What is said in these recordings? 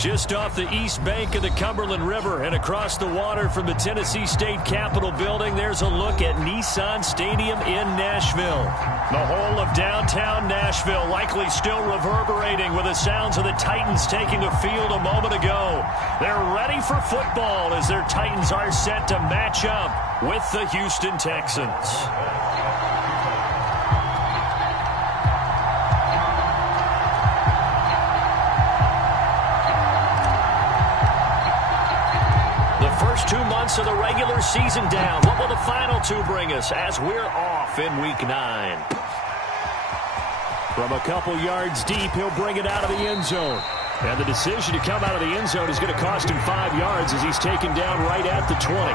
Just off the east bank of the Cumberland River and across the water from the Tennessee State Capitol building, there's a look at Nissan Stadium in Nashville. The whole of downtown Nashville likely still reverberating with the sounds of the Titans taking the field a moment ago. They're ready for football as their Titans are set to match up with the Houston Texans. First 2 months of the regular season down. What will the final two bring us as we're off in Week 9? From a couple yards deep, he'll bring it out of the end zone. And the decision to come out of the end zone is going to cost him 5 yards as he's taken down right at the 20.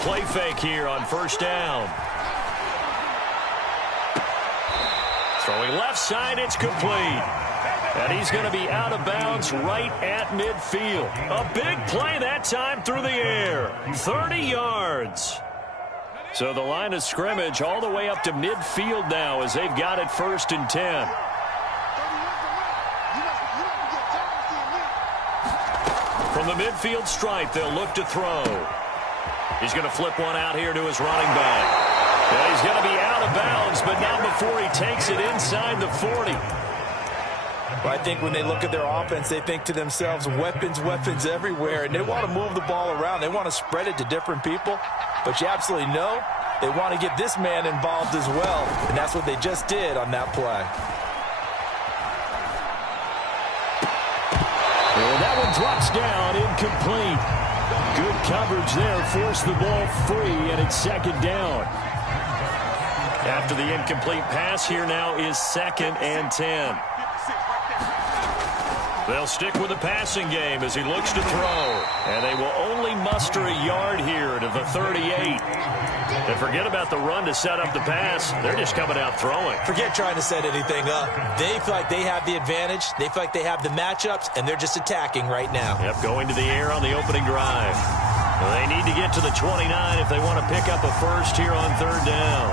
Play fake here on first down. Throwing left side, it's complete. And he's going to be out of bounds right at midfield. A big play that time through the air. 30 yards. So the line of scrimmage all the way up to midfield now as they've got it 1st and 10. From the midfield stripe, they'll look to throw. He's going to flip one out here to his running back. And he's going to be out of bounds, but not before he takes it inside the 40. Well, I think when they look at their offense, they think to themselves, weapons, weapons everywhere, and they want to move the ball around. They want to spread it to different people, but you absolutely know they want to get this man involved as well, and that's what they just did on that play. Well, that one drops down, incomplete. Good coverage there, forced the ball free, and it's 2nd down. After the incomplete pass, here now is 2nd and 10. They'll stick with the passing game as he looks to throw. And they will only muster a yard here to the 38. And forget about the run to set up the pass. They're just coming out throwing. Forget trying to set anything up. They feel like they have the advantage. They feel like they have the matchups, and they're just attacking right now. Yep, going to the air on the opening drive. Well, they need to get to the 29 if they want to pick up a first here on 3rd down.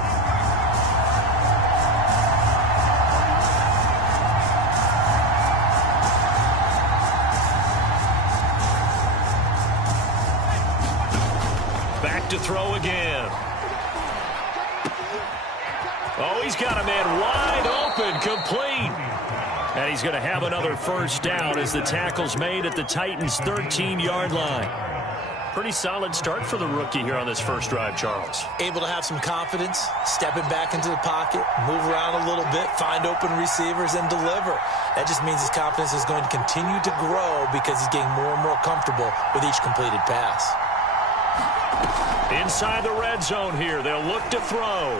Back to throw again. Oh, he's got a man wide open, complete. And he's going to have another first down as the tackle's made at the Titans' 13-yard line. Pretty solid start for the rookie here on this first drive, Charles. Able to have some confidence, stepping back into the pocket, move around a little bit, find open receivers, and deliver. That just means his confidence is going to continue to grow because he's getting more and more comfortable with each completed pass. Inside the red zone here, they'll look to throw.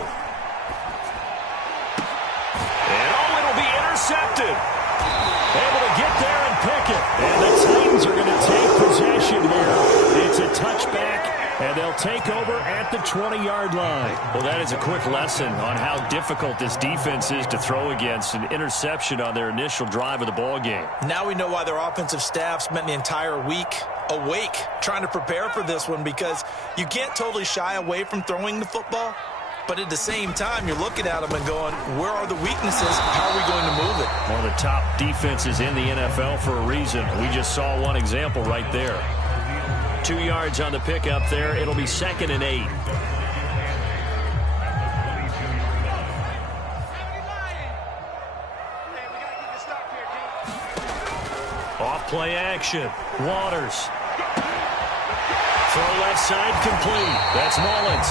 And oh, it'll be intercepted. Able to get there and pick it. And the Titans are going to take possession here. It's a touchback, and they'll take over at the 20-yard line. Well, that is a quick lesson on how difficult this defense is to throw against. An interception on their initial drive of the ball game. Now we know why their offensive staff spent the entire week awake trying to prepare for this one, because you can't totally shy away from throwing the football. But at the same time, you're looking at them and going, where are the weaknesses? How are we going to move it? One of the top defenses in the NFL for a reason. We just saw one example right there. 2 yards on the pickup there. It'll be 2nd and 8. Off play action. Waters. Throw left side complete. That's Mullins.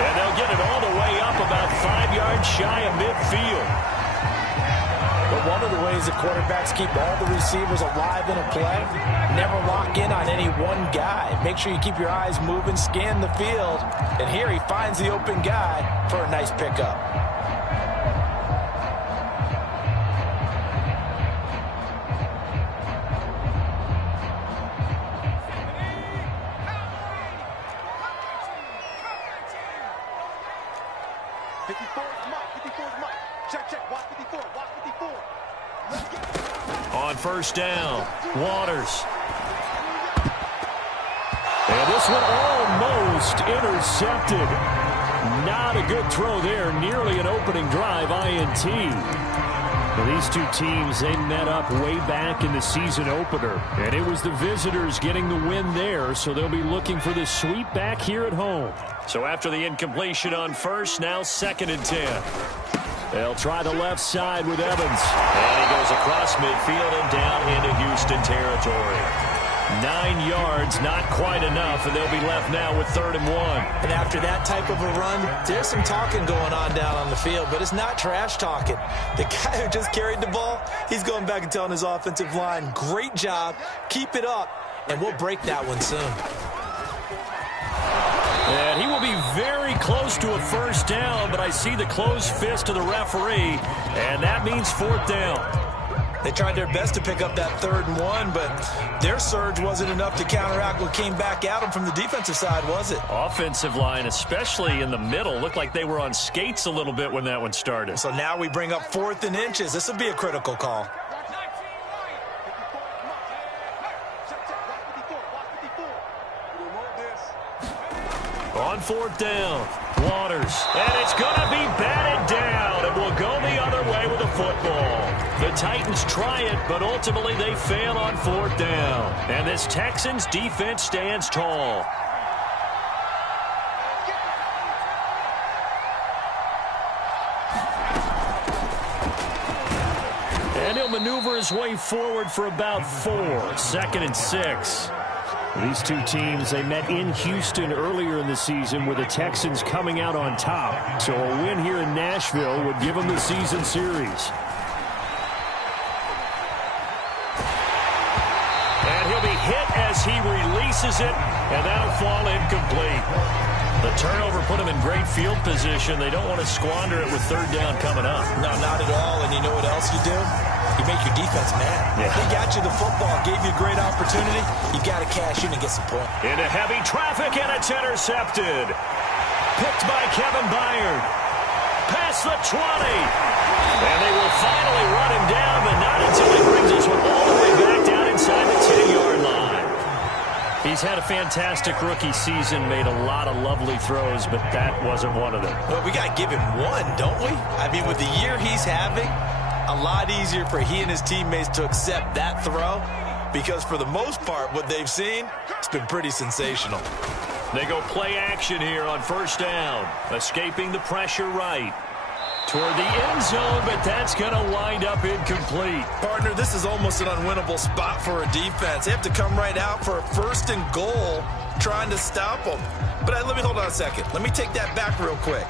And they'll get it all the way up about 5 yards shy of midfield. But one of the ways the quarterbacks keep all the receivers alive in a play, never lock in on any one guy. Make sure you keep your eyes moving, scan the field. And here he finds the open guy for a nice pickup. On first down, Waters. And this one almost intercepted. Not a good throw there. Nearly an opening drive INT. Well, these two teams, they met up way back in the season opener. And it was the visitors getting the win there, so they'll be looking for the sweep back here at home. So after the incompletion on first, now 2nd and 10. They'll try the left side with Evans. And he goes across midfield and down into Houston territory. 9 yards, not quite enough, and they'll be left now with 3rd and 1. And after that type of a run, there's some talking going on down on the field, but it's not trash talking. The guy who just carried the ball, he's going back and telling his offensive line, great job, keep it up, and we'll break that one soon. And he will be very close to a first down, but I see the closed fist of the referee, and that means 4th down. They tried their best to pick up that 3rd and 1, but their surge wasn't enough to counteract what came back at them from the defensive side, was it? Offensive line, especially in the middle, looked like they were on skates a little bit when that one started. So now we bring up 4th and inches. This will be a critical call. On 4th down, Waters. And it's going to be batted down. It will go the other way with the football. The Titans try it, but ultimately they fail on 4th down. And this Texans defense stands tall. And he'll maneuver his way forward for about 4. 2nd and 6. These two teams, they met in Houston earlier in the season with the Texans coming out on top. So a win here in Nashville would give them the season series. And he'll be hit as he releases it, and that'll fall incomplete. The turnover put him in great field position. They don't want to squander it with 3rd down coming up. No, not at all. And you know what else you do? You make your defense mad. Yeah. They got you the football, gave you a great opportunity. You got to cash in and get some points. Into heavy traffic, and it's intercepted. Picked by Kevin Byard. Past the 20. And they will finally run him down, but not until he brings this one all the way back down inside the 10-yard line. He's had a fantastic rookie season, made a lot of lovely throws, but that wasn't one of them. Well, we got to give him one, don't we? I mean, with the year he's having, a lot easier for he and his teammates to accept that throw because for the most part, what they've seen, it's been pretty sensational. They go play action here on 1st down, escaping the pressure right. Toward the end zone, but that's going to wind up incomplete. Partner, this is almost an unwinnable spot for a defense. They have to come right out for a 1st and goal trying to stop them. But let me hold on a second. Let me take that back real quick.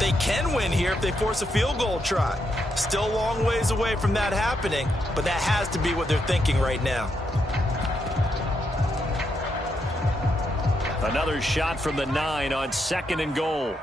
They can win here if they force a field goal try. Still a long ways away from that happening, but that has to be what they're thinking right now. Another shot from the 9 on 2nd and goal.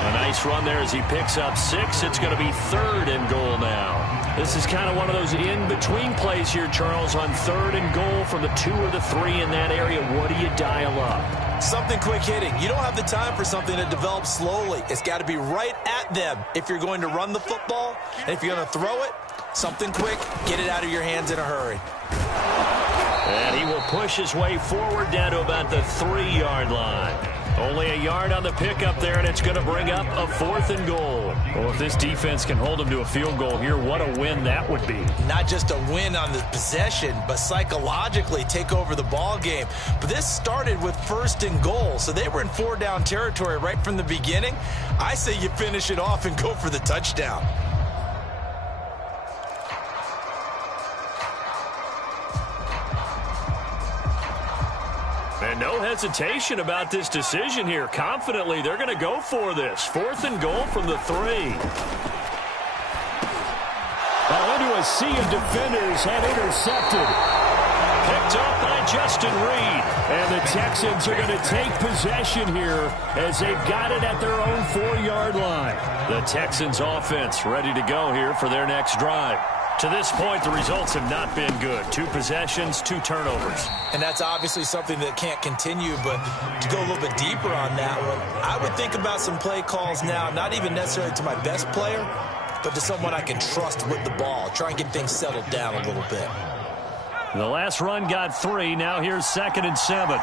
A nice run there as he picks up 6. It's going to be 3rd and goal now. This is kind of one of those in-between plays here, Charles, on 3rd and goal from the 2 or the 3 in that area. What do you dial up? Something quick hitting. You don't have the time for something that develops slowly. It's got to be right at them if you're going to run the football. And if you're going to throw it, something quick, get it out of your hands in a hurry. And he will push his way forward down to about the 3-yard line. Only a yard on the pickup there, and it's going to bring up a 4th and goal. Well, if this defense can hold him to a field goal here, what a win that would be. Not just a win on the possession, but psychologically take over the ball game. But this started with 1st and goal, so they were in 4-down territory right from the beginning. I say you finish it off and go for the touchdown. And no hesitation about this decision here. Confidently, they're going to go for this. 4th and goal from the 3. Now into a sea of defenders have intercepted. Picked up by Justin Reed. And the Texans are going to take possession here as they've got it at their own 4-yard line. The Texans offense ready to go here for their next drive. To this point, the results have not been good. 2 possessions, 2 turnovers. And that's obviously something that can't continue, but to go a little bit deeper on that one, I would think about some play calls now, not even necessarily to my best player, but to someone I can trust with the ball. Try and get things settled down a little bit. The last run got 3. Now here's 2nd and 7.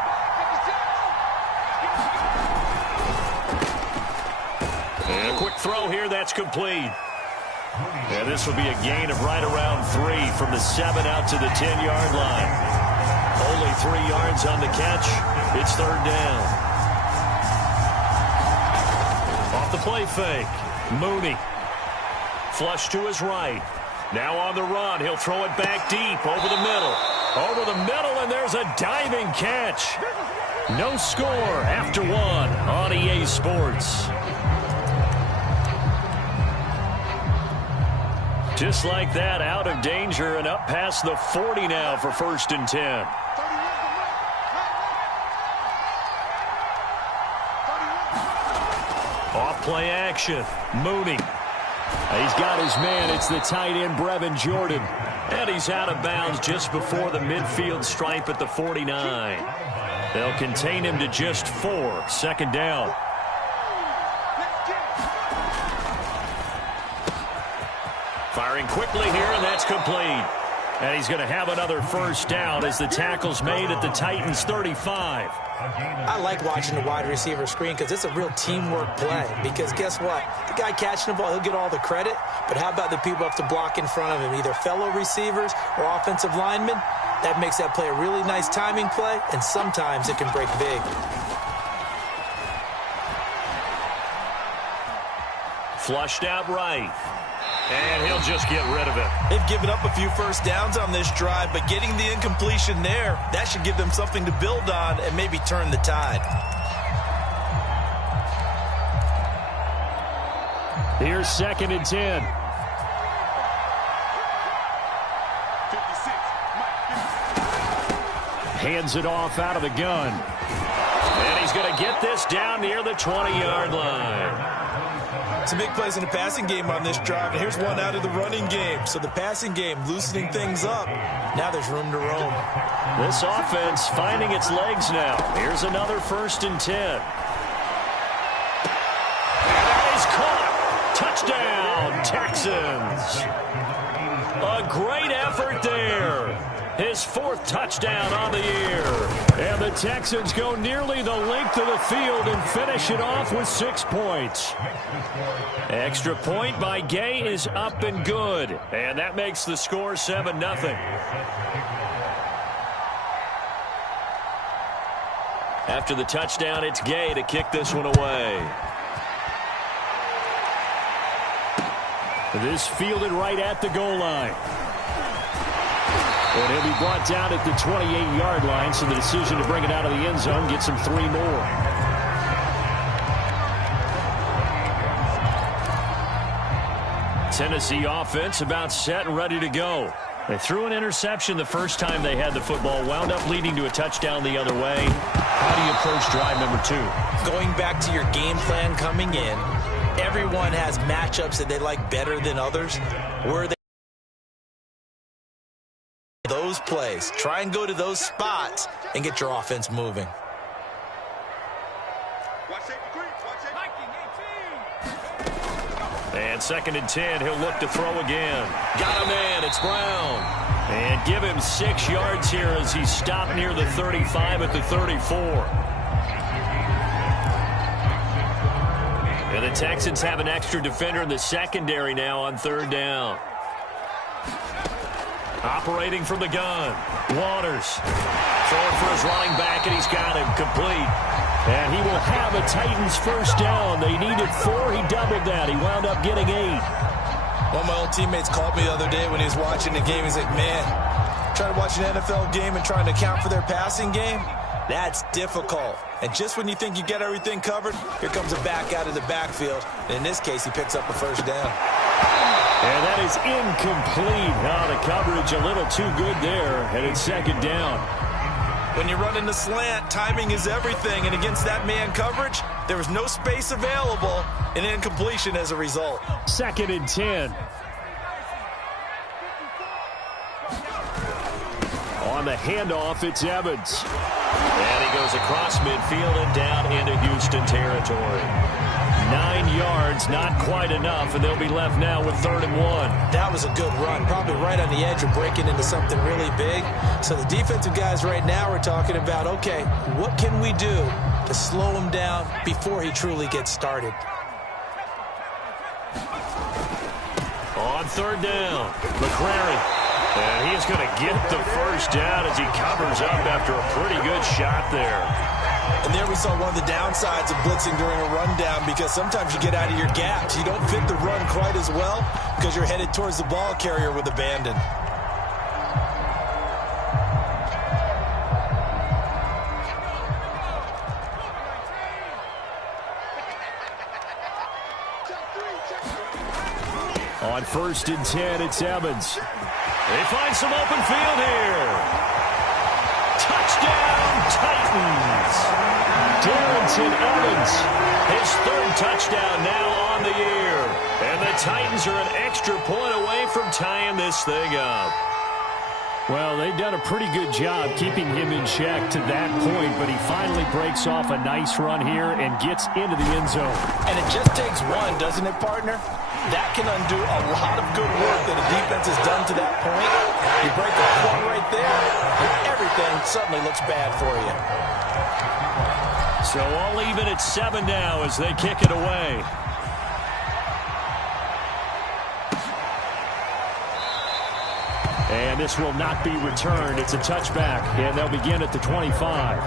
And a quick throw here. That's complete. And this will be a gain of right around 3 from the 7 out to the 10-yard line. Only 3 yards on the catch. It's 3rd down. Off the play fake. Mooney. Flush to his right. Now on the run. He'll throw it back deep over the middle. Over the middle, and there's a diving catch. No score after 1 on EA Sports. Just like that, out of danger and up past the 40 now for 1st and 10. Off play action. Mooney. He's got his man. It's the tight end, Brevin Jordan. And he's out of bounds just before the midfield stripe at the 49. They'll contain him to just 4. 2nd down. Firing quickly here, and that's complete. And he's going to have another 1st down as the tackle's made at the Titans' 35. I like watching the wide receiver screen because it's a real teamwork play. Because guess what? The guy catching the ball, he'll get all the credit. But how about the people up to block in front of him, either fellow receivers or offensive linemen? That makes that play a really nice timing play, and sometimes it can break big. Flushed out right. And he'll just get rid of it. They've given up a few 1st downs on this drive, but getting the incompletion there, that should give them something to build on and maybe turn the tide. Here's 2nd and 10. Hands it off out of the gun. And he's going to get this down near the 20-yard line. Some big plays in the passing game on this drive, and here's one out of the running game. So the passing game loosening things up. Now there's room to roam. This offense finding its legs now. Here's another 1st and 10. And he's caught. Touchdown, Texans. A great effort there. His 4th touchdown on the year. And the Texans go nearly the length of the field and finish it off with 6 points. Extra point by Gay is up and good. And that makes the score 7-0. After the touchdown, it's Gay to kick this one away. This fielded right at the goal line. And he'll be brought down at the 28-yard line, so the decision to bring it out of the end zone gets him 3 more. Tennessee offense about set and ready to go. They threw an interception the first time they had the football, wound up leading to a touchdown the other way. How do you approach drive number 2? Going back to your game plan coming in, everyone has matchups that they like better than others. Where they those plays. Try and go to those spots and get your offense moving. And 2nd and 10, he'll look to throw again. Got a man, it's Brown. And give him 6 yards here as he's stopped near the 35 at the 34. And the Texans have an extra defender in the secondary now on 3rd down. Operating from the gun, Waters. Throwing for his running back, and he's got him complete. And he will have a Titans 1st down. They needed 4. He doubled that. He wound up getting 8. One of my old teammates called me the other day when he was watching the game. He's like, man, trying to watch an NFL game and trying to account for their passing game, that's difficult. And just when you think you get everything covered, here comes a back out of the backfield. And in this case, he picks up a 1st down. And that is incomplete. Now the coverage a little too good there, and it's 2nd down. When you're running the slant, timing is everything. And against that man coverage, there was no space available, and incompletion as a result. 2nd and 10. on the handoff, it's Evans. And he goes across midfield and down into Houston territory. 9 yards, not quite enough, and they'll be left now with 3rd and 1. That was a good run, probably right on the edge of breaking into something really big. So the defensive guys right now are talking about, okay, what can we do to slow him down before he truly gets started? On 3rd down, McCrary. And he is going to get the first down as he covers up after a pretty good shot there. And there we saw one of the downsides of blitzing during a rundown, because sometimes you get out of your gaps. You don't fit the run quite as well because you're headed towards the ball carrier with abandon. On 1st and 10, it's Evans. They find some open field here. Touchdown, Titans. Darrington Evans, his 3rd touchdown now on the year. And the Titans are an extra point away from tying this thing up. Well, they've done a pretty good job keeping him in check to that point, but he finally breaks off a nice run here and gets into the end zone. And it just takes one, doesn't it, partner? That can undo a lot of good work that a defense has done to that point. You break a point right there, and everything suddenly looks bad for you. So all even at 7 now as they kick it away. And this will not be returned. It's a touchback, and they'll begin at the 25.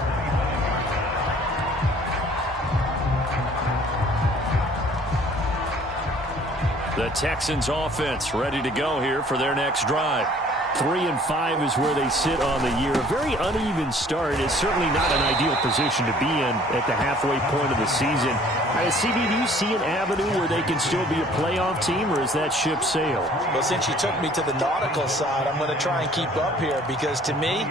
The Texans offense ready to go here for their next drive. 3 and 5 is where they sit on the year. A very uneven start is certainly not an ideal position to be in at the halfway point of the season. CB, do you see an avenue where they can still be a playoff team, or is that ship sailed? Well, since you took me to the nautical side, I'm going to try and keep up here, because to me,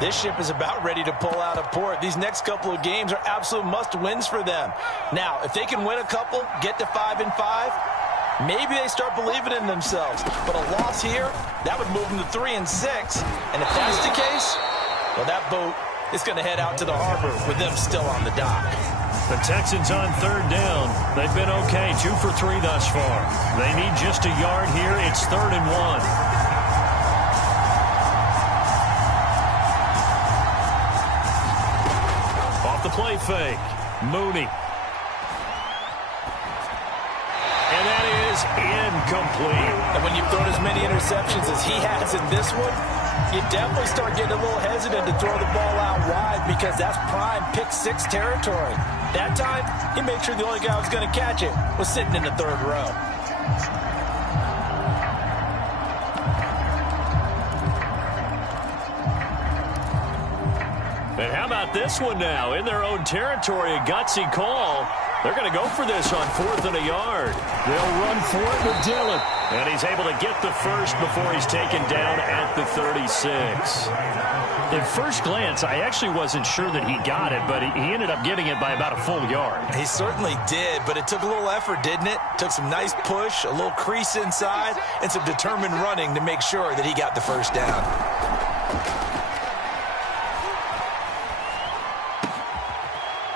this ship is about ready to pull out of port. These next couple of games are absolute must-wins for them. Now, if they can win a couple, get to 5 and 5, maybe they start believing in themselves. But a loss here, that would move them to 3 and 6. And if that's the case, well, that boat is going to head out to the harbor with them still on the dock. The Texans on 3rd down. They've been okay, 2 for 3 thus far. They need just a yard here. It's 3rd and 1. Off the play fake, Mooney. And that is incomplete. And when you've thrown as many interceptions as he has in this one, you definitely start getting a little hesitant to throw the ball out wide, because that's prime pick 6 territory. That time, he made sure the only guy who was going to catch it was sitting in the 3rd row. And how about this one now? In their own territory, a gutsy call. They're going to go for this on 4th and a yard. They'll run for it with Dillon. And he's able to get the first before he's taken down at the 36. At first glance, I actually wasn't sure that he got it, but he ended up getting it by about a full yard. He certainly did, but it took a little effort, didn't it? Took some nice push, a little crease inside, and some determined running to make sure that he got the first down.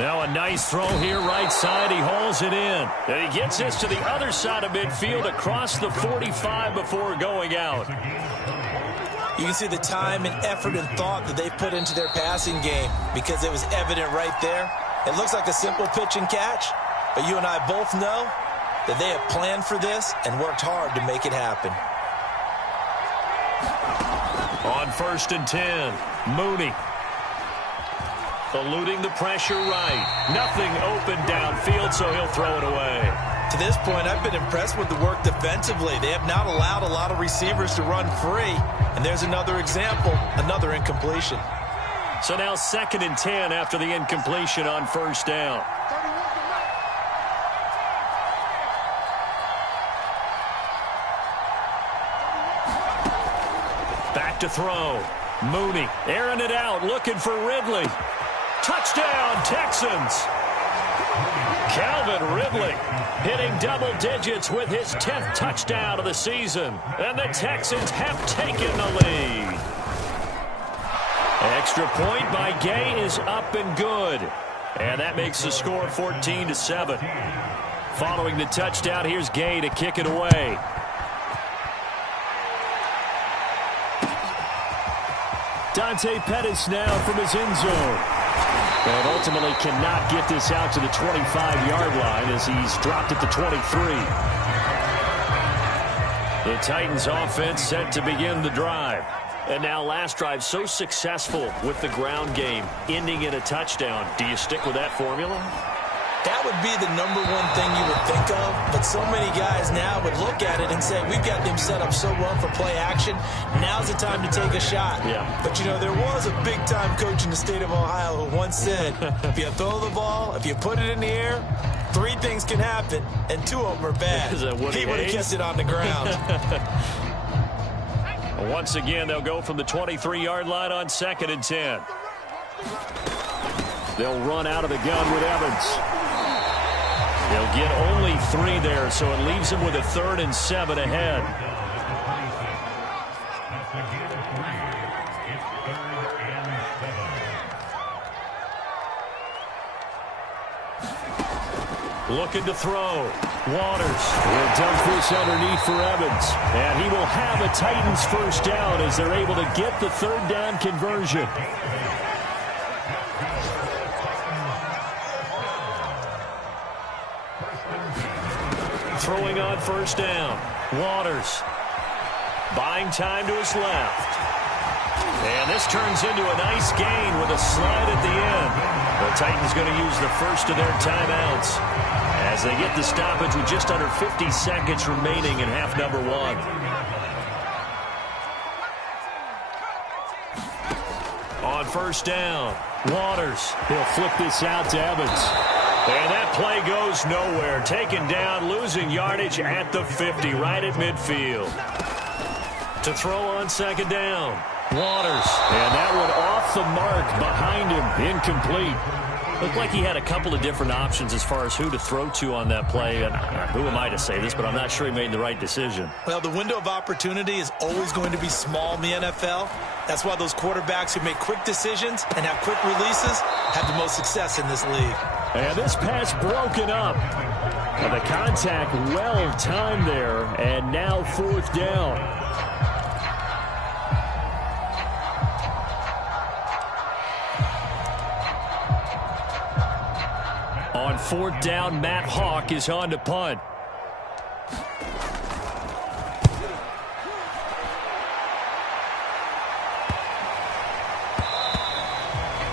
Now a nice throw here right side. He hauls it in. And he gets this to the other side of midfield across the 45 before going out. You can see the time and effort and thought that they put into their passing game, because it was evident right there. It looks like a simple pitch and catch, but you and I both know that they have planned for this and worked hard to make it happen. On 1st and 10, Mooney. Eluding the pressure right. Nothing open downfield, so he'll throw it away. To this point, I've been impressed with the work defensively. They have not allowed a lot of receivers to run free. And there's another example, another incompletion. So now 2nd and 10 after the incompletion on 1st down. Back to throw. Mooney airing it out, looking for Ridley. Touchdown, Texans. Calvin Ridley hitting double digits with his 10th touchdown of the season. And the Texans have taken the lead. Extra point by Gay is up and good. And that makes the score 14-7. Following the touchdown, here's Gay to kick it away. Dante Pettis now from his end zone. And ultimately cannot get this out to the 25-yard line as he's dropped at the 23. The Titans offense set to begin the drive. And now last drive so successful with the ground game, ending in a touchdown. Do you stick with that formula? That would be the number one thing you would think of, but so many guys now would look at it and say, we've got them set up so well for play action, now's the time to take a shot. Yeah. But, you know, there was a big-time coach in the state of Ohio who once said, if you throw the ball, if you put it in the air, 3 things can happen, and 2 of them are bad. He would have kept it on the ground. Once again, they'll go from the 23-yard line on 2nd and 10. They'll run out of the gun with Evans. They'll get only 3 there, so it leaves them with a 3rd and 7 ahead. Looking to throw. Waters will dump this underneath for Evans. And he will have a Titans first down as they're able to get the 3rd down conversion. Throwing on 1st down. Waters buying time to his left. And this turns into a nice gain with a slide at the end. The Titans going to use the first of their timeouts as they get the stoppage with just under 50 seconds remaining in half number 1. On 1st down, Waters. He'll flip this out to Evans. And that play goes nowhere. Taken down, losing yardage at the 50, right at midfield. To throw on 2nd down, Waters. And that one off the mark behind him, incomplete. Looked like he had a couple of different options as far as who to throw to on that play. And who am I to say this, but I'm not sure he made the right decision. Well, the window of opportunity is always going to be small in the NFL. That's why those quarterbacks who make quick decisions and have quick releases have the most success in this league. And this pass broken up. And the contact well timed there. And now 4th down. On 4th down, Matt Hawk is on to punt.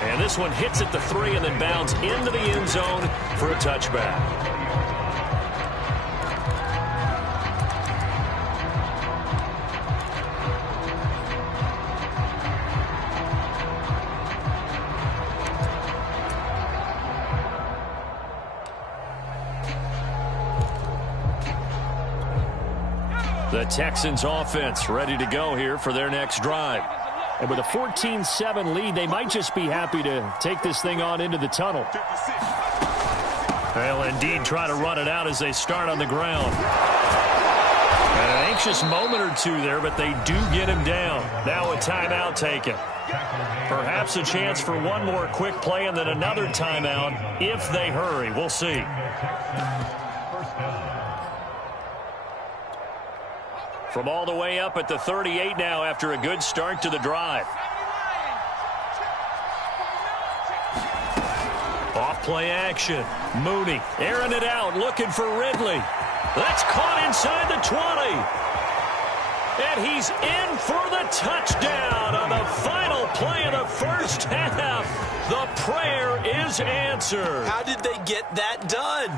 And this one hits at the 3 and then bounds into the end zone for a touchback. The Texans offense ready to go here for their next drive. And with a 14-7 lead, they might just be happy to take this thing on into the tunnel. They'll indeed try to run it out as they start on the ground. And an anxious moment or 2 there, but they do get him down. Now a timeout taken. Perhaps a chance for one more quick play and then another timeout if they hurry. We'll see. From all the way up at the 38 now after a good start to the drive. Off play action. Mooney airing it out, looking for Ridley. That's caught inside the 20. And he's in for the touchdown on the final play of the first half. The prayer is answered. How did they get that done?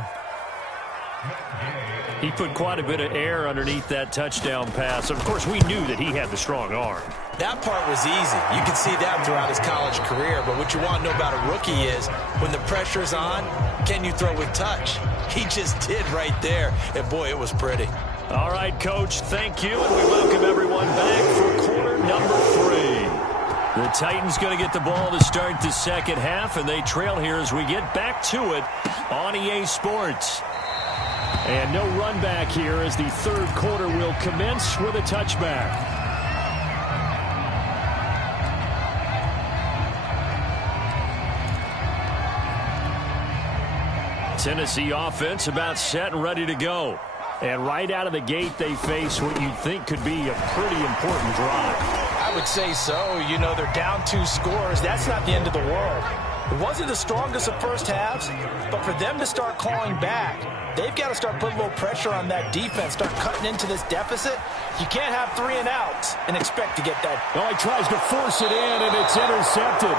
He put quite a bit of air underneath that touchdown pass. Of course, we knew that he had the strong arm. That part was easy. You can see that throughout his college career. But what you want to know about a rookie is when the pressure's on, can you throw with touch? He just did right there. And, boy, it was pretty. All right, Coach, thank you. And we welcome everyone back for quarter number 3. The Titans going to get the ball to start the second half, and they trail here as we get back to it on EA Sports. And no run back here as the third quarter will commence with a touchback. Tennessee offense about set and ready to go. And right out of the gate, they face what you'd think could be a pretty important drive. I would say so. You know, they're down 2 scores. That's not the end of the world. It wasn't the strongest of first halves, but for them to start clawing back, they've got to start putting a little pressure on that defense, start cutting into this deficit. You can't have 3 and outs and expect to get that. Oh, he tries to force it in, and it's intercepted.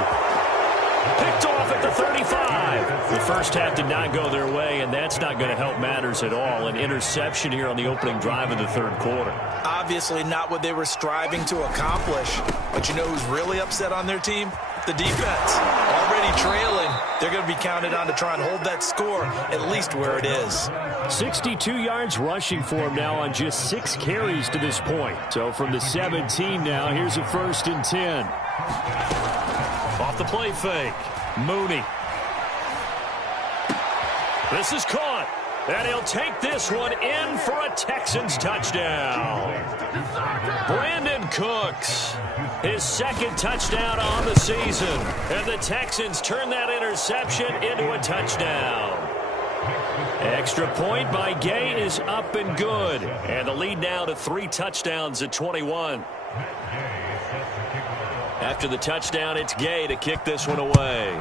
Picked off at the 35. The first half did not go their way, and that's not going to help matters at all. An interception here on the opening drive of the third quarter. Obviously not what they were striving to accomplish. But you know who's really upset on their team? The defense. Already trailing. They're going to be counted on to try and hold that score at least where it is. 62 yards rushing for him now on just 6 carries to this point. So from the 17 now, here's a 1st and 10. Off the play fake. Mooney. This is caught. And he'll take this one in for a Texans touchdown. Brandon Cooks. His 2nd touchdown on the season. And the Texans turn that interception into a touchdown. Extra point by Gay is up and good. And the lead now to 3 touchdowns at 21. After the touchdown, it's Gay to kick this one away.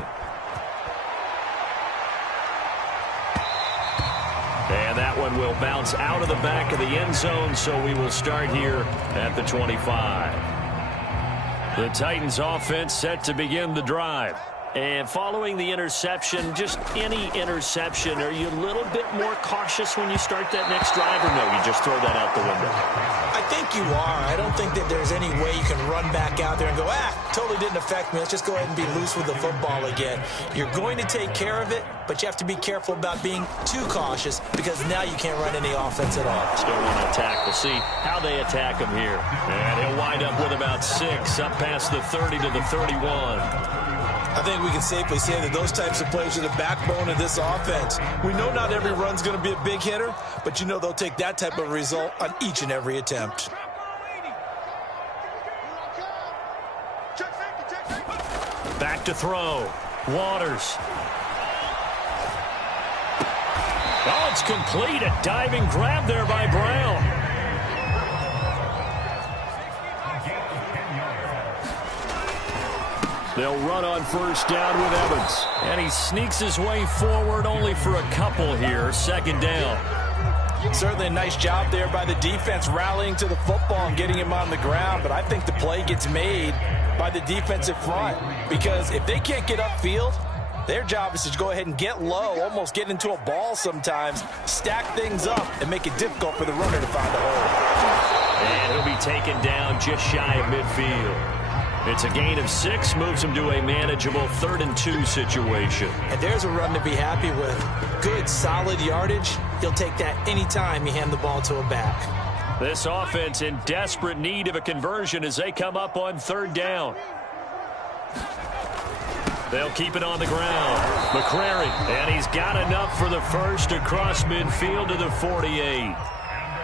And that one will bounce out of the back of the end zone, so we will start here at the 25. The Titans offense set to begin the drive. And following the interception, just any interception, are you a little bit more cautious when you start that next drive, or no, you just throw that out the window? I think you are. I don't think that there's any way you can run back out there and go, totally didn't affect me. Let's just go ahead and be loose with the football again. You're going to take care of it, but you have to be careful about being too cautious because now you can't run any offense at all. Still want to attack. We'll see how they attack him here. And he'll wind up with about 6 up past the 30 to the 31. I think we can safely say that those types of plays are the backbone of this offense. We know not every run's going to be a big hitter, but you know they'll take that type of result on each and every attempt. Back to throw. Waters. Oh, it's complete. A diving grab there by Brown. They'll run on 1st down with Evans. And he sneaks his way forward only for a couple here. 2nd down. Certainly a nice job there by the defense rallying to the football and getting him on the ground. But I think the play gets made by the defensive front. Because if they can't get upfield, their job is to go ahead and get low, almost get into a ball sometimes, stack things up, and make it difficult for the runner to find a hole. And he'll be taken down just shy of midfield. It's a gain of 6, moves him to a manageable 3rd and 2 situation. And there's a run to be happy with. Good, solid yardage. He'll take that anytime you hand the ball to a back. This offense in desperate need of a conversion as they come up on 3rd down. They'll keep it on the ground. McCrary, and he's got enough for the first across midfield to the 48.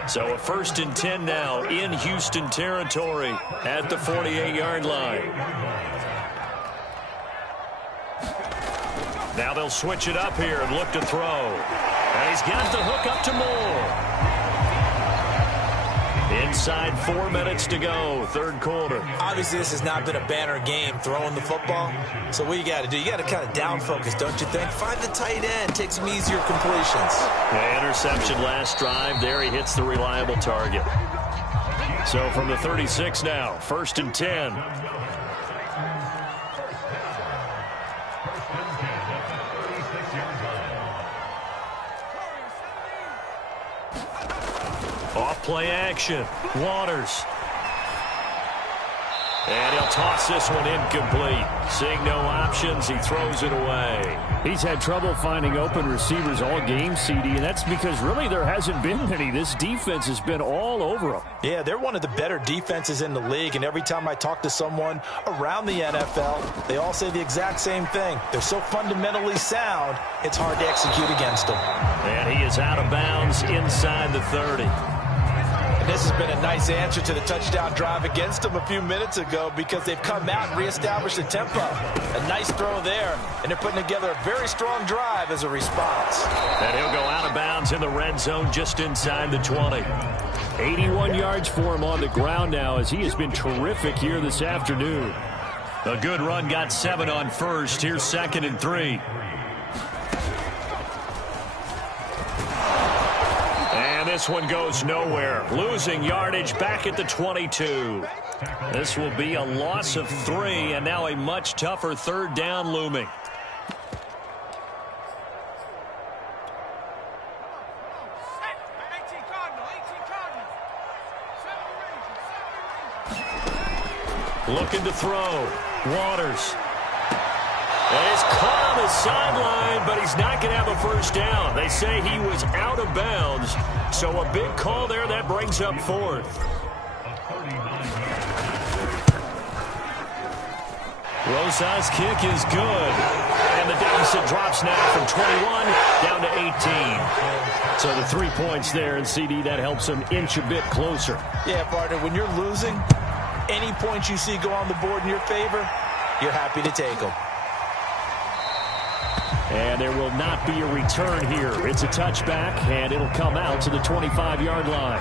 So a 1st and 10 now in Houston territory at the 48-yard line. Now they'll switch it up here and look to throw. And he's got the hook up to Moore. Inside 4 minutes to go, 3rd quarter. Obviously, this has not been a banner game throwing the football. So what you got to do, you got to kind of down focus, don't you think? Find the tight end, take some easier completions. The interception last drive. There he hits the reliable target. So from the 36 now, 1st and 10. Off play action. Waters. And he'll toss this one incomplete. Seeing no options, he throws it away. He's had trouble finding open receivers all game, CD, and that's because really there hasn't been many. This defense has been all over him. Yeah, they're one of the better defenses in the league, and every time I talk to someone around the NFL, they all say the exact same thing. They're so fundamentally sound, it's hard to execute against them. And he is out of bounds inside the 30. This has been a nice answer to the touchdown drive against them a few minutes ago because they've come out and reestablished the tempo. A nice throw there, and they're putting together a very strong drive as a response. And he'll go out of bounds in the red zone just inside the 20. 81 yards for him on the ground now as he has been terrific here this afternoon. A good run got 7 on first. Here's 2nd and 3. And this one goes nowhere. Losing yardage back at the 22. This will be a loss of 3, and now a much tougher 3rd down looming. Looking to throw. Waters. And it's caught on the sideline, but he's not going to have a first down. They say he was out of bounds, so a big call there that brings up 4th. Rosa's kick is good, and the deficit drops now from 21 down to 18. So the 3 points there, and CD, that helps him inch a bit closer. Yeah, partner, when you're losing, any points you see go on the board in your favor, you're happy to take them. And there will not be a return here. It's a touchback, and it'll come out to the 25-yard line.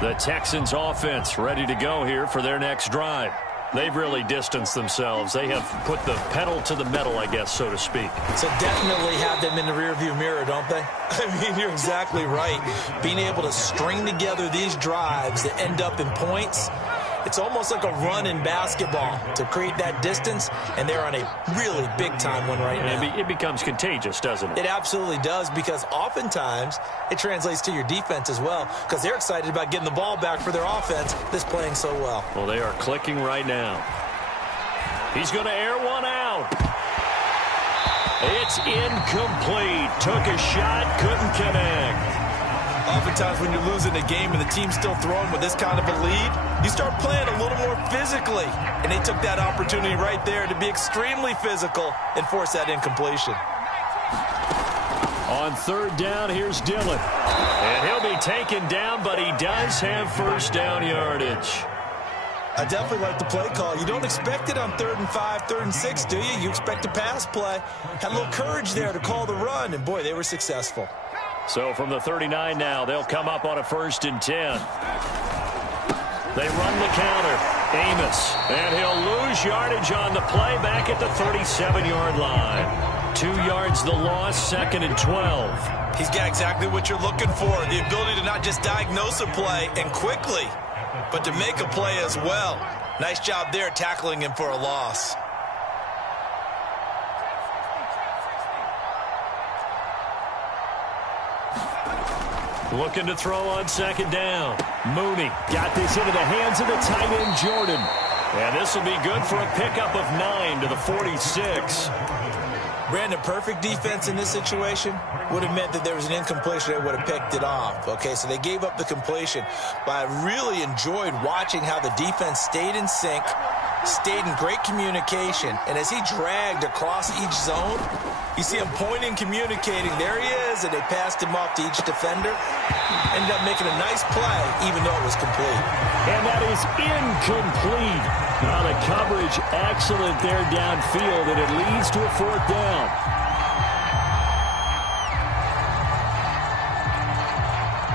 The Texans offense ready to go here for their next drive. They've really distanced themselves. They have put the pedal to the metal, I guess, so to speak. So definitely have them in the rearview mirror, don't they? I mean, you're exactly right. Being able to string together these drives that end up in points, it's almost like a run in basketball to create that distance, and they're on a really big-time one right now. It becomes contagious, doesn't it? It absolutely does, because oftentimes it translates to your defense as well, because they're excited about getting the ball back for their offense that's playing so well. Well, they are clicking right now. He's going to air one out. It's incomplete. Took a shot, couldn't connect. Oftentimes when you're losing a game and the team's still throwing with this kind of a lead, you start playing a little more physically. And they took that opportunity right there to be extremely physical and force that incompletion. On 3rd down, here's Dillon. And he'll be taken down, but he does have first down yardage. I definitely like the play call. You don't expect it on 3rd and 5, 3rd and 6, do you? You expect a pass play. Had a little courage there to call the run, and boy, they were successful. So from the 39 now, they'll come up on a 1st and 10. They run the counter. Amos. And he'll lose yardage on the play back at the 37-yard line. 2 yards the loss, 2nd and 12. He's got exactly what you're looking for, the ability to not just diagnose a play and quickly, but to make a play as well. Nice job there tackling him for a loss. Looking to throw on 2nd down. Mooney got this into the hands of the tight end, Jordan. And this will be good for a pickup of 9 to the 46. Brandon, perfect defense in this situation would have meant that there was an incompletion. They would have picked it off. Okay, so they gave up the completion. But I really enjoyed watching how the defense stayed in sync, stayed in great communication. And as he dragged across each zone, you see him pointing, communicating. There he is, and they passed him off to each defender. Ended up making a nice play, even though it was complete. And that is incomplete. Now the coverage excellent there downfield, and it leads to a 4th down.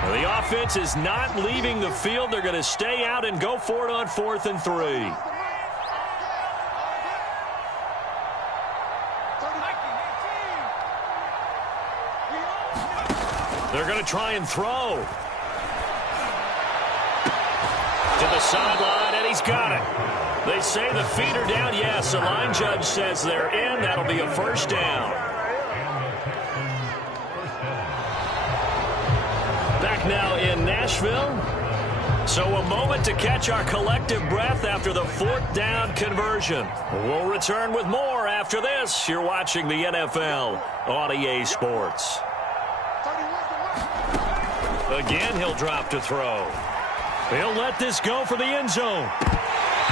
Well, the offense is not leaving the field. They're going to stay out and go for it on 4th and 3. They're going to try and throw. To the sideline, and he's got it. They say the feet are down. Yes, the line judge says they're in. That'll be a 1st down. Back now in Nashville. So a moment to catch our collective breath after the 4th down conversion. We'll return with more after this. You're watching the NFL on EA Sports. Again, he'll drop to throw. He'll let this go for the end zone.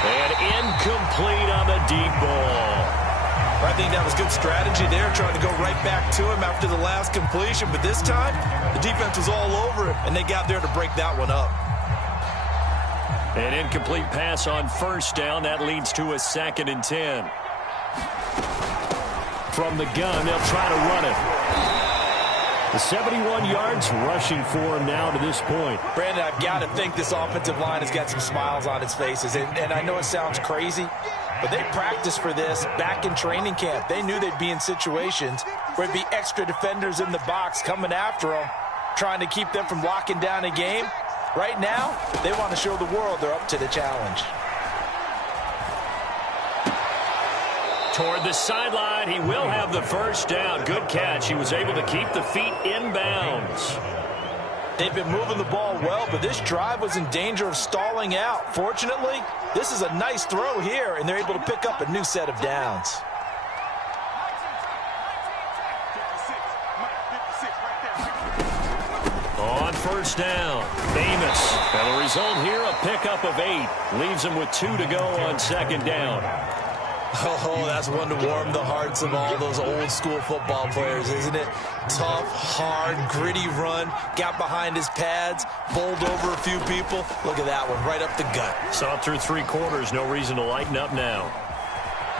And incomplete on the deep ball. I think that was good strategy there, trying to go right back to him after the last completion. But this time, the defense was all over him, and they got there to break that one up. An incomplete pass on first down. That leads to a 2nd and 10. From the gun, they'll try to run it. The 71 yards rushing for him now to this point. Brandon, I've got to think this offensive line has got some smiles on its faces. And I know it sounds crazy, but they practiced for this back in training camp. They knew they'd be in situations where there'd be extra defenders in the box coming after them, trying to keep them from locking down a game. Right now, they want to show the world they're up to the challenge. Toward the sideline, he will have the first down. Good catch. He was able to keep the feet in bounds. They've been moving the ball well, but this drive was in danger of stalling out. Fortunately, this is a nice throw here, and they're able to pick up a new set of downs. On first down, Amos. And the result here, a pickup of 8. Leaves him with 2 to go on 2nd down. Oh, that's one to warm the hearts of all those old school football players, isn't it? Tough, hard, gritty run, got behind his pads, bowled over a few people. Look at that one, right up the gut. Saw it through 3 quarters, no reason to lighten up now.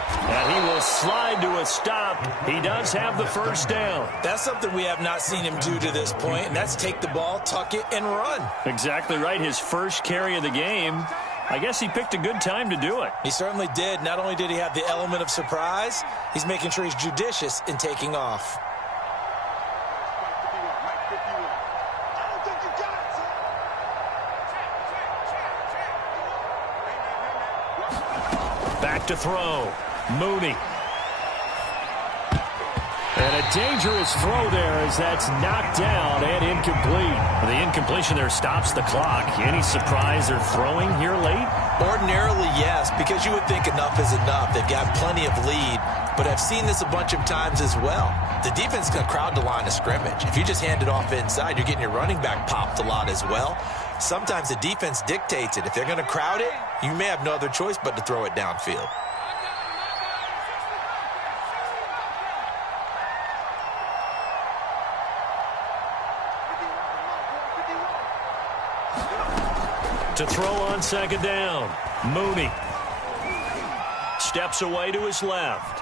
And he will slide to a stop. He does have the first down. That's something we have not seen him do to this point, and that's take the ball, tuck it, and run. Exactly right, his first carry of the game. I guess he picked a good time to do it. He certainly did. Not only did he have the element of surprise, he's making sure he's judicious in taking off. Back to throw. Mooney. And a dangerous throw there as that's knocked down and incomplete. The incompletion there stops the clock. Any surprise they're throwing here late? Ordinarily, yes, because you would think enough is enough. They've got plenty of lead, but I've seen this a bunch of times as well. The defense can crowd the line of scrimmage. If you just hand it off inside, you're getting your running back popped a lot as well. Sometimes the defense dictates it. If they're going to crowd it, you may have no other choice but to throw it downfield. To throw on 2nd down, Mooney. Steps away to his left.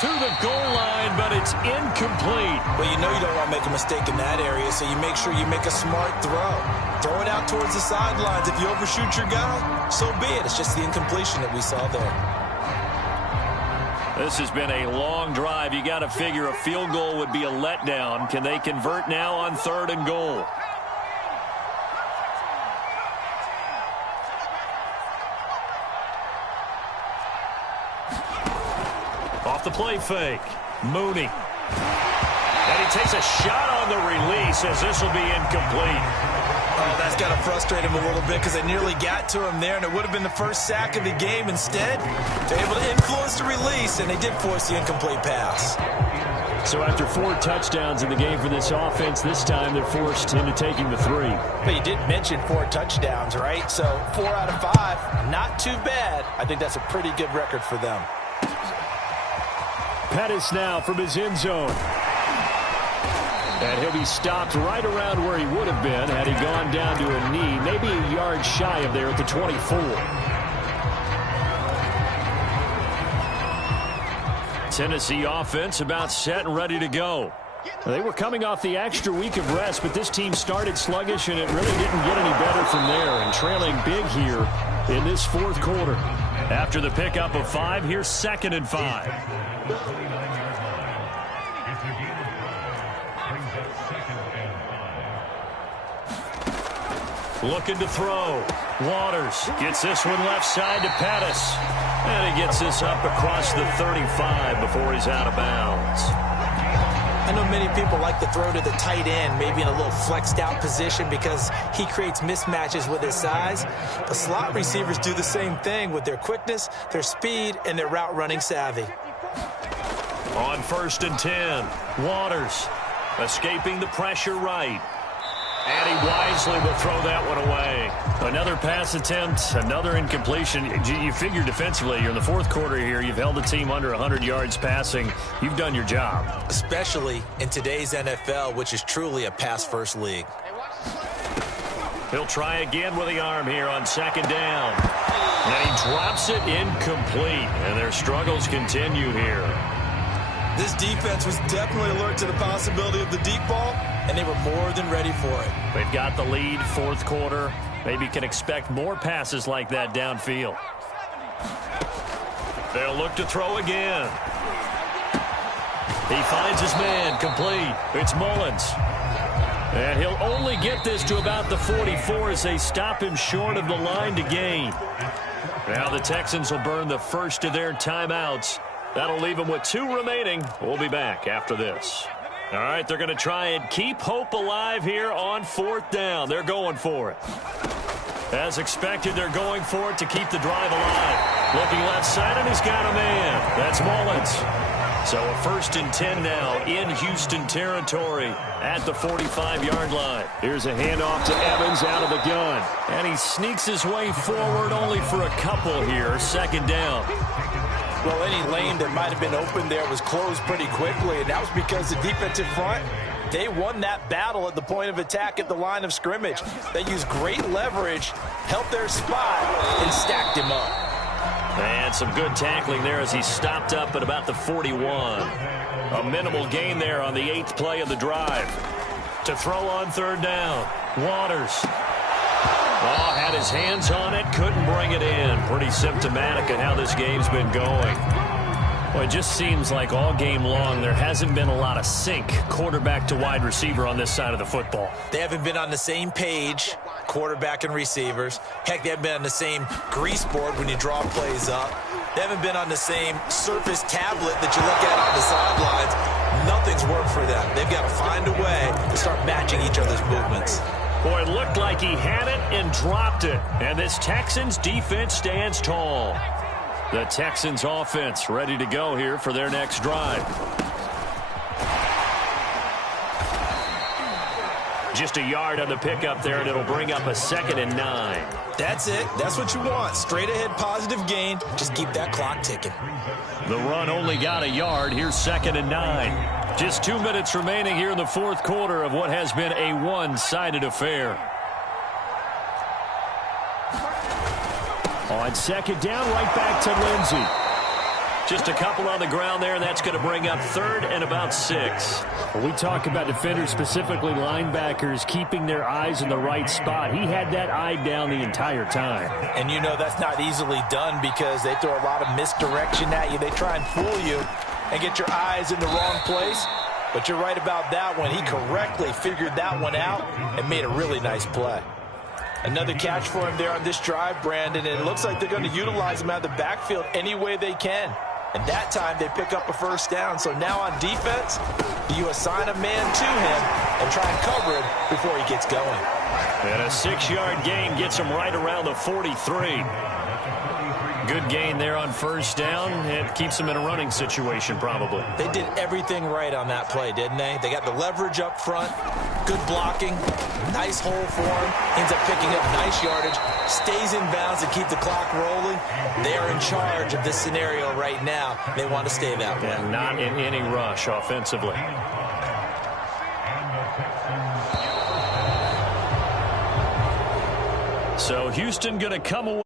To the goal line, but it's incomplete. Well, you know you don't want to make a mistake in that area, so you make sure you make a smart throw. Throw it out towards the sidelines. If you overshoot your guy, so be it. It's just the incompletion that we saw there. This has been a long drive. You got to figure a field goal would be a letdown. Can they convert now on 3rd and goal? Off the play fake, Mooney. And he takes a shot on the release as this will be incomplete. Oh, that's got to frustrate him a little bit because they nearly got to him there, and it would have been the first sack of the game. Instead, they're able to influence the release, and they did force the incomplete pass. So after 4 touchdowns in the game for this offense, this time they're forced into taking the 3. But you did mention 4 touchdowns, right? So 4 out of 5, not too bad. I think that's a pretty good record for them. Pettis now from his end zone. And he'll be stopped right around where he would have been had he gone down to a knee, maybe a yard shy of there at the 24. Tennessee offense about set and ready to go. They were coming off the extra week of rest, but this team started sluggish, and it really didn't get any better from there, and trailing big here in this 4th quarter. After the pickup of 5, here's 2nd and 5. Looking to throw. Waters gets this one left side to Pettis. And he gets this up across the 35 before he's out of bounds. I know many people like to throw to the tight end, maybe in a little flexed out position because he creates mismatches with his size. But slot receivers do the same thing with their quickness, their speed, and their route running savvy. On 1st and 10, Waters escaping the pressure right. And he wisely will throw that one away. Another pass attempt, another incompletion. You figure defensively, you're in the fourth quarter here. You've held the team under 100 yards passing. You've done your job. Especially in today's NFL, which is truly a pass-first league. He'll try again with the arm here on second down. And he drops it incomplete. And their struggles continue here. This defense was definitely alert to the possibility of the deep ball, and they were more than ready for it. They've got the lead, fourth quarter. Maybe can expect more passes like that downfield. They'll look to throw again. He finds his man, complete. It's Mullins. And he'll only get this to about the 44 as they stop him short of the line to gain. Now the Texans will burn the first of their timeouts. That'll leave them with 2 remaining. We'll be back after this. All right, they're going to try and keep hope alive here on fourth down. They're going for it. As expected, they're going for it to keep the drive alive. Looking left side, and he's got a man. That's Mullins. So a 1st and 10 now in Houston territory at the 45-yard line. Here's a handoff to Evans out of the gun. And he sneaks his way forward only for a couple here. Second down. Well, any lane that might have been open there was closed pretty quickly, and that was because the defensive front, they won that battle at the point of attack at the line of scrimmage. They used great leverage, helped their spot, and stacked him up. And some good tackling there as he stopped up at about the 41. A minimal gain there on the 8th play of the drive. To throw on third down, Waters. Oh, had his hands on it, couldn't bring it in. Pretty symptomatic of how this game's been going. Well, it just seems like all game long there hasn't been a lot of sync quarterback to wide receiver on this side of the football. They haven't been on the same page, quarterback and receivers. Heck, they haven't been on the same grease board when you draw plays up. They haven't been on the same surface tablet that you look at on the sidelines. Nothing's worked for them. They've got to find a way to start matching each other's movements. Boy, it looked like he had it and dropped it. And this Texans defense stands tall. The Texans offense ready to go here for their next drive. Just a yard on the pickup there, and it'll bring up a 2nd and 9. That's it. That's what you want. Straight ahead positive gain. Just keep that clock ticking. The run only got a yard. Here's 2nd and 9. Just 2 minutes remaining here in the fourth quarter of what has been a one-sided affair. On second down, right back to Lindsey. Just a couple on the ground there, and that's going to bring up 3rd and about 6. When we talk about defenders, specifically linebackers, keeping their eyes in the right spot, he had that eye down the entire time. And you know that's not easily done because they throw a lot of misdirection at you. They try and fool you and get your eyes in the wrong place. But you're right about that one. He correctly figured that one out and made a really nice play. Another catch for him there on this drive, Brandon, and it looks like they're going to utilize him out of the backfield any way they can. And that time they pick up a first down. So now on defense, you assign a man to him and try and cover him before he gets going. And a 6-yard gain gets him right around the 43. Good gain there on first down. It keeps him in a running situation probably. They did everything right on that play, didn't they? They got the leverage up front, good blocking, nice hole for him, ends up picking up nice yardage, stays in bounds to keep the clock rolling. They are in charge of this scenario right now. They want to stay that way. And not in any rush offensively. So Houston going to come away.